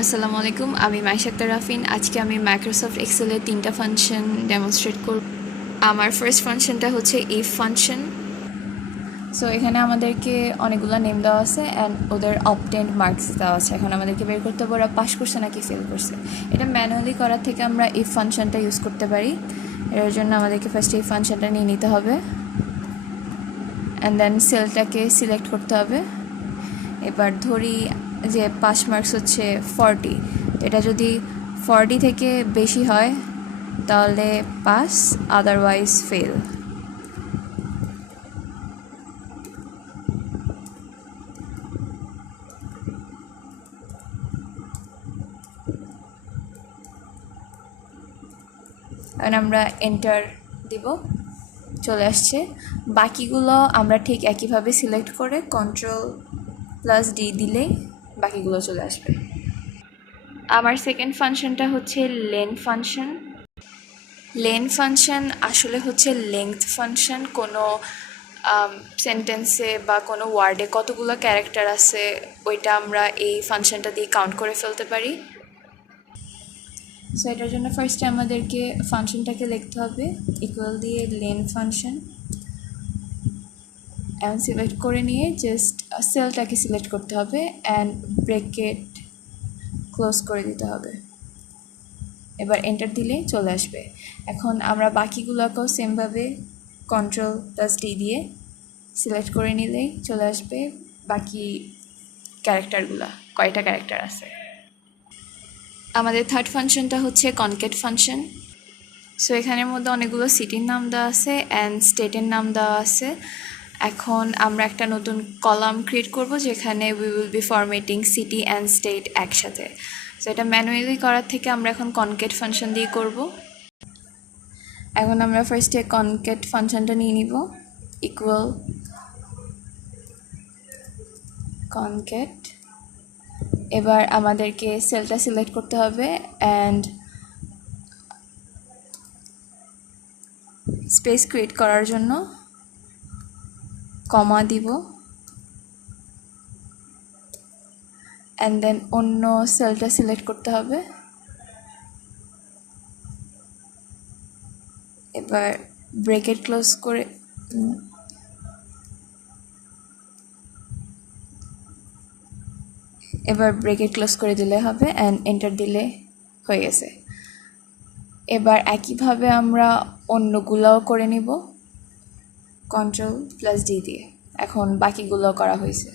আসসালামু আলাইকুম, আমি মাইশা আক্তার রাফিন। আজকে আমি মাইক্রোসফট এক্সেলের 3টা ফাংশন ডেমনস্ট্রেট করব। আমার ফার্স্ট ফাংশনটা হচ্ছে ইফ ফাংশন। সো এখানে আমাদেরকে অনেকগুলো নেম দেওয়া আছে অ্যান্ড ওদের অবটেন্ড মার্কস দেওয়া আছে। এখন আমাদেরকে বের করতে হবে ওরা পাস করছে নাকি ফেল করছে। এটা ম্যানুয়ালি করার থেকে আমরা ইফ ফাংশনটা ইউজ করতে পারি। এর জন্য আমাদেরকে ফার্স্ট এই ফাংশনটা নিয়ে নিতে হবে অ্যান্ড দেন সেলটাকে সিলেক্ট করতে হবে। এবার ধরি যে পাস মার্কস হচ্ছে 40, তো এটা যদি 40 থেকে বেশি হয় তাহলে পাস, আদারওয়াইজ ফেল। এখন আমরা এন্টার দিব, চলে আসছে। বাকিগুলো আমরা ঠিক একইভাবে সিলেক্ট করে Ctrl+D দিলেই বাকিগুলো চলে আসবে। আমার সেকেন্ড ফাংশনটা হচ্ছে লেন ফাংশন। লেন ফাংশন আসলে হচ্ছে লেংথ ফাংশন। কোনো সেন্টেন্সে বা কোনো ওয়ার্ডে কতগুলো ক্যারেক্টার আছে ওইটা আমরা এই ফাংশনটা দিয়ে কাউন্ট করে ফেলতে পারি। সো এটার জন্য ফার্স্টে আমাদেরকে ফাংশনটাকে লিখতে হবে ইকুয়াল দিয়ে লেন ফাংশন, অ্যান্ড সিলেক্ট করে নিয়ে জাস্ট সেলটাকে সিলেক্ট করতে হবে অ্যান্ড ব্রেকেট ক্লোজ করে দিতে হবে। এবার এন্টার দিলে চলে আসবে। এখন আমরা বাকিগুলোকেও সেমভাবে Ctrl+D দিয়ে সিলেক্ট করে নিলেই চলে আসবে বাকি ক্যারেক্টারগুলো, কয়টা ক্যারেক্টার আছে। আমাদের থার্ড ফাংশনটা হচ্ছে কনকেট ফাংশন। সো এখানের মধ্যে অনেকগুলো সিটির নাম দেওয়া আছে অ্যান্ড স্টেটের নাম দেওয়া আছে। এখন আমরা একটা নতুন কলাম ক্রিয়েট করব যেখানে we will be formatting city and state একসাথে। সো এটা ম্যানুয়ালি করার থেকে আমরা এখন কনকেট ফাংশন দিয়ে করব। এখন আমরা ফার্স্টে কনকেট ফাংশনটা নিয়ে নিব ইকুয়াল কনকেট। এবার আমাদেরকে সেলটা সিলেক্ট করতে হবে অ্যান্ড স্পেস ক্রিয়েট করার জন্য কমা দিব অ্যান্ড দেন অন্য সেলটা সিলেক্ট করতে হবে। এবার ব্রেকেট ক্লোজ করে দিলে হবে অ্যান্ড এন্টার দিলে হয়ে গেছে। এবার একইভাবে আমরা অন্যগুলোও করে নিব Ctrl+D দিয়ে। এখন বাকিগুলো করা হয়েছে।